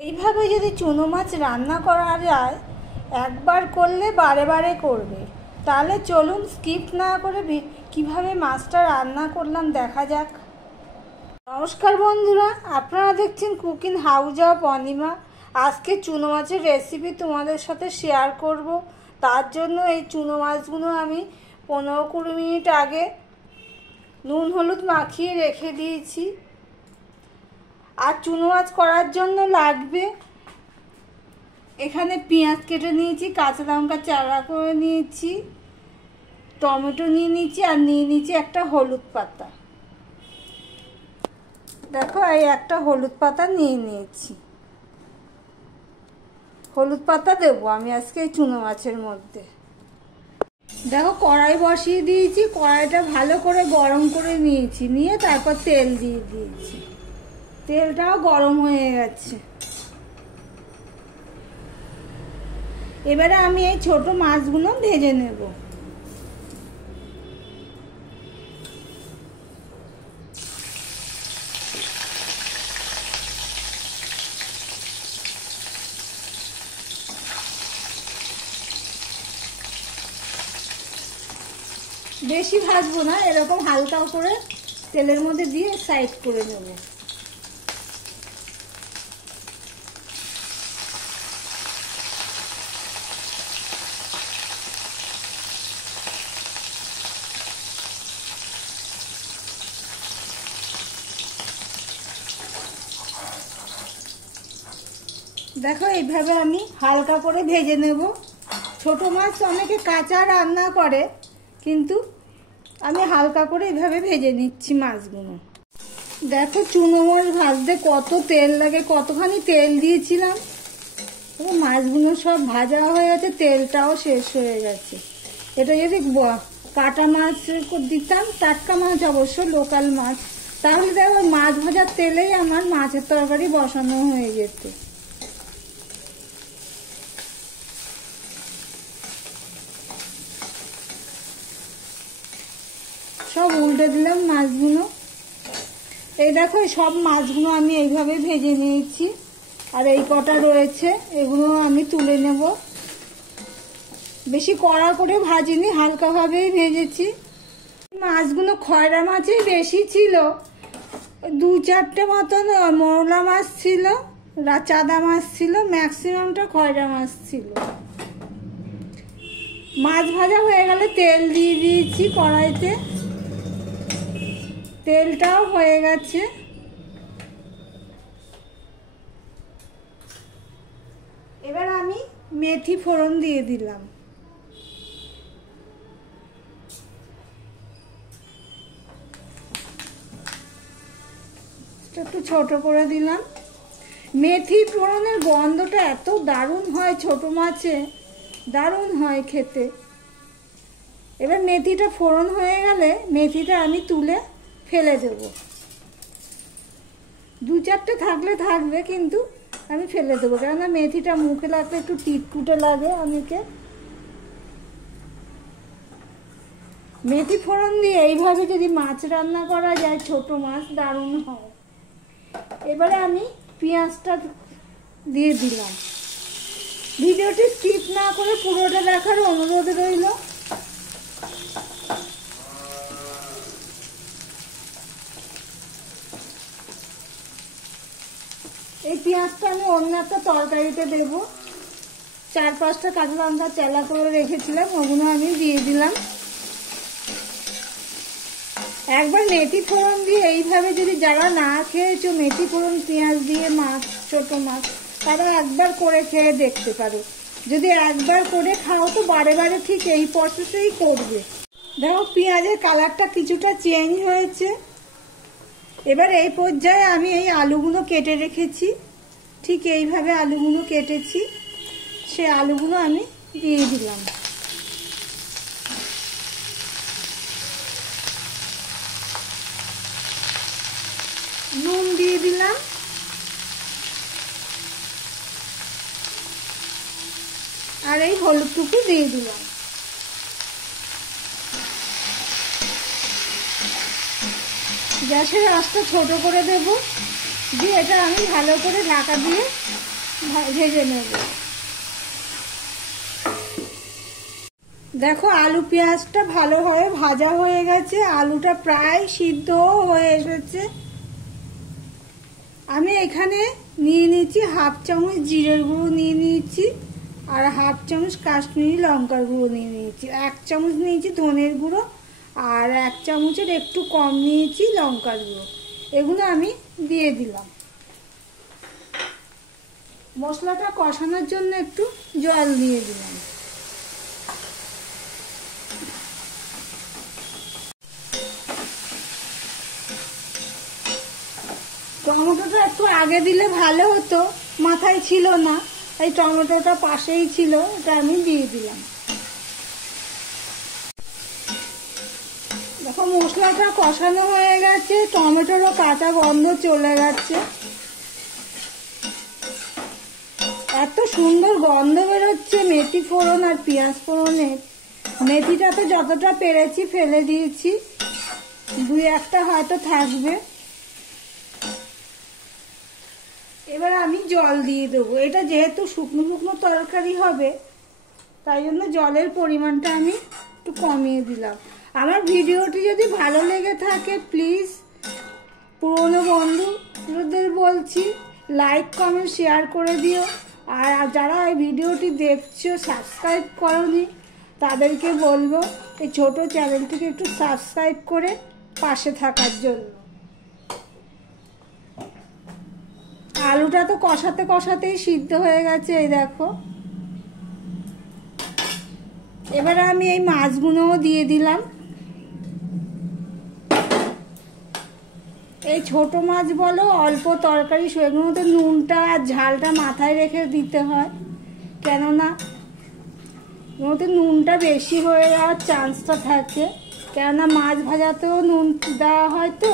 এইভাবে যদি চুনো মাছ রান্না করা যায়, একবার করলে বারে বারে করবে। তাহলে চলুন স্কিপ না করে কিভাবে মাছটা রান্না করলাম দেখা যাক। নমস্কার বন্ধুরা, আপনারা দেখছেন কুকিং হাউস অফ অনিমা। আজকে চুনো মাছের রেসিপি তোমাদের সাথে শেয়ার করব। তার জন্য এই চুনো মাছগুলো আমি 15-20 মিনিট আগে নুন হলুদ মাখিয়ে রেখে দিয়েছি। আর চুনো মাছ করার জন্য লাগবে, এখানে পেঁয়াজ কেটে নিয়েছি, কাঁচা লঙ্কা চারা করে নিয়েছি, টমেটো নিয়ে নিয়েছি, আর নিয়ে নিয়েছি একটা হলুদ পাতা। দেখো, এই একটা হলুদ পাতা নিয়ে নিয়েছি। হলুদ পাতা দেবো আমি আজকে এই চুনো মাছের মধ্যে। দেখো, কড়াই বসিয়ে দিয়েছি, কড়াইটা ভালো করে গরম করে নিয়েছি, নিয়ে তারপর তেল দিয়ে দিয়েছি। তেলটাও গরম হয়ে গেছে। এবারে আমি এই ছোট মাছগুলো ভেজে নেব। বেশি ভাজবো না, এরকম হালকা করে তেলের মধ্যে দিয়ে সাইড করে নেব। দেখো, এইভাবে আমি হালকা করে ভেজে নেব। ছোট মাছ অনেকে কাঁচা রান্না করে, কিন্তু আমি হালকা করে এইভাবে ভেজে নিচ্ছি মাছগুলো। দেখো, চুনো মাছ ভাজতে কত তেল লাগে, কতখানি তেল দিয়েছিলাম। মাছগুলো সব ভাজা হয়ে গেছে, তেলটাও শেষ হয়ে গেছে। এটা যদি কাটা মাছ দিতাম, টাটকা মাছ অবশ্য, লোকাল মাছ, তাহলে দেখো মাছ ভাজার তেলেই আমার মাছের তরকারি বসানো হয়ে যেত। সব উল্টে দিলাম মাছগুলো। এই দেখো, সব মাছগুলো আমি এইভাবে ভেজে নিয়েছি। আর এই কটা রয়েছে, এগুলো আমি তুলে নেব। বেশি কড়া করে ভাজিনি, হালকাভাবেই ভেজেছি। মাছগুলো খয়রা মাছই বেশি ছিল, 2-4টে মতন মৌলা মাছ ছিল, চাদা মাছ ছিল, ম্যাক্সিমামটা খয়রা মাছ ছিল। মাছ ভাজা হয়ে গেলে তেল দিয়ে দিয়েছি কড়াইতে, তেলটাও হয়ে গেছে। এবার আমি মেথি ফোড়ন দিয়ে দিলাম। একটু ছোট করে দিলাম। মেথি ফোড়নের গন্ধটা এত দারুণ হয় ছোট মাছে, দারুণ হয় খেতে। এবার মেথিটা ফোড়ন হয়ে গেলে মেথিটা আমি তুলে ফেলে দেব। 2-4টে থাকলে থাকবে, কিন্তু আমি ফেলে দেবো, কেননা মেথিটা মুখে লাগলে একটু টিটকুটে লাগে অনেকে। মেথি ফোড়ন দিয়ে এইভাবে যদি মাছ রান্না করা যায়, ছোট মাছ, দারুণ হয়। এবারে আমি পেঁয়াজটা দিয়ে দিলাম। ভিডিওটি স্কিপ না করে পুরোটা দেখার অনুরোধ রইল। এই পেঁয়াজটা আমি অন্য একটা তরকারিতে দেব। 4-5টা কাঁচা লঙ্কা চেলা করে রেখেছিলাম, ওগুলো আমি দিয়ে দিলাম। একবার মেথি ফোড়ন দিয়ে এইভাবে যদি যারা না খেয়েছো মেথি ফোড়ন পেঁয়াজ দিয়ে মাছ, ছোট মাছ, তারা একবার করে খেয়ে দেখতে পারো। যদি একবার করে খাও তো বারে বারে ঠিক এই প্রসেসেই করবে। দেখো, পেঁয়াজের কালারটা কিছুটা চেঞ্জ হয়েছে। এবার এই পর্যায়ে আমি এই আলুগুলো কেটে রেখেছি, ঠিক এইভাবে আলুগুলো কেটেছি, সে আলুগুলো আমি দিয়ে দিলাম। নুন দিয়ে দিলাম, আর এই হলুদটুকু দিয়ে দিলাম। গ্যাসের আঁচটা ছোট করে দেব, দিয়ে এটা আমি ভালো করে ঢাকা দিয়ে ভেজে নেব। দেখো আলু পেঁয়াজটা ভালোভাবে ভাজা হয়ে গেছে, আলুটা প্রায় সিদ্ধ হয়ে এসেছে। আমি এখানে নিয়ে নিয়েছি হাফ চামচ জিরের গুঁড়ো নিয়ে নিয়েছি, আর হাফ চামচ কাশ্মীরি লঙ্কার গুঁড়ো নিয়ে নিয়েছি, 1 চামচ নিয়েছি ধনের গুঁড়ো, আর 1 চামচের একটু কম নিয়েছি লঙ্কার গুঁড়ো। এগুলো আমি দিয়ে দিলাম। মশলাটা কষানোর জন্য একটু জল দিয়ে দিলাম। টমেটোটা একটু আগে দিলে ভালো হতো, মাথায় ছিল না, এই টমেটোটা পাশেই ছিল, এটা আমি দিয়ে দিলাম। দেখো মশলাটা কষানো হয়ে গেছে, টমেটোরও কাঁচা গন্ধ চলে গেছে, এত সুন্দর গন্ধ বেরোচ্ছে মেথি ফোড়ন আর পেঁয়াজ ফোড়নের। মেথিটা তো যতটা পেরেছি ফেলে দিয়েছি, 2-1টা হয়তো থাকবে। এবার আমি জল দিয়ে দেবো। এটা যেহেতু শুকনো শুকনো তরকারি হবে, তাই জন্য জলের পরিমাণটা আমি একটু কমিয়ে দিলাম। আমার ভিডিওটি যদি ভালো লেগে থাকে প্লিজ পুরনো বন্ধুদের বলছি লাইক কমেন্ট শেয়ার করে দিও। আর যারা এই ভিডিওটি দেখছো সাবস্ক্রাইব করোনি তাদেরকে বলবো এই ছোট চ্যানেলটিকে একটু সাবস্ক্রাইব করে পাশে থাকার জন্য। আলুটা তো কষাতে কষাতেই সিদ্ধ হয়ে গেছে, এই দেখো। এবারে আমি এই মাছগুলোও দিয়ে দিলাম। এই ছোট মাছ বলো অল্প তরকারি, সেগুলোর মধ্যে নুনটা আর ঝালটা মাথায় রেখে দিতে হয়, কেননা ওতে নুনটা বেশি হয়ে যাওয়ার চান্সটা থাকে, কেননা মাছ ভাজাতেও নুন দেওয়া হয়। তো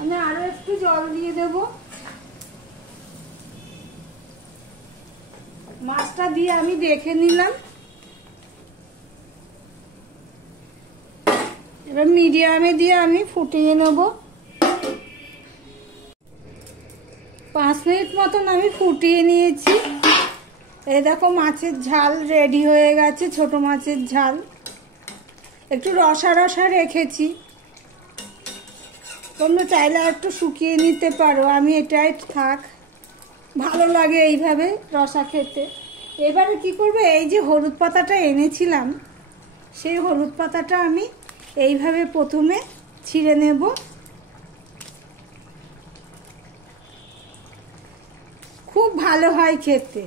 আমি আরো একটু জল দিয়ে দেব। মাছটা দিয়ে আমি দেখে নিলাম। এবার মিডিয়ামে দিয়ে আমি ফুটিয়ে নেব। 5 মিনিট মতন আমি ফুটিয়ে নিয়েছি। এই দেখো মাছের ঝাল রেডি হয়ে গেছে, ছোট মাছের ঝাল। একটু রসা রসা রেখেছি, তোমরা চাইলে একটু শুকিয়ে নিতে পারো, আমি এটাই থাক, ভালো লাগে এইভাবে রসা খেতে। এবারে কি করবে, এই যে হলুদ পাতাটা এনেছিলাম সেই হলুদ পাতাটা আমি এইভাবে প্রথমে ছিঁড়ে নেব। খুব ভালো হয় খেতে,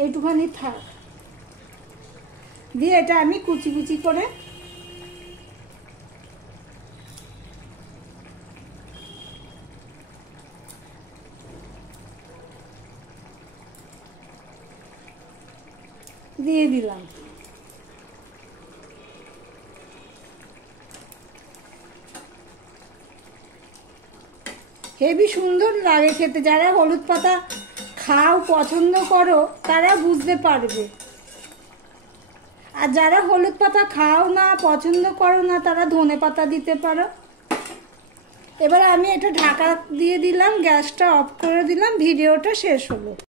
এইটুখানি থাক। দিয়ে এটা আমি কুচি কুচি করে দিয়ে দিলাম। হেবি সুন্দর লাগে খেতে। যারা হলুদ পাতা খাও পছন্দ করো তারা বুঝতে পারবে, আর যারা হলুদ পাতা খাও না পছন্দ করো না তারা ধনে পাতা দিতে পারো। এবার আমি এটা ঢাকা দিয়ে দিলাম, গ্যাসটা অফ করে দিলাম, ভিডিওটা শেষ হলো।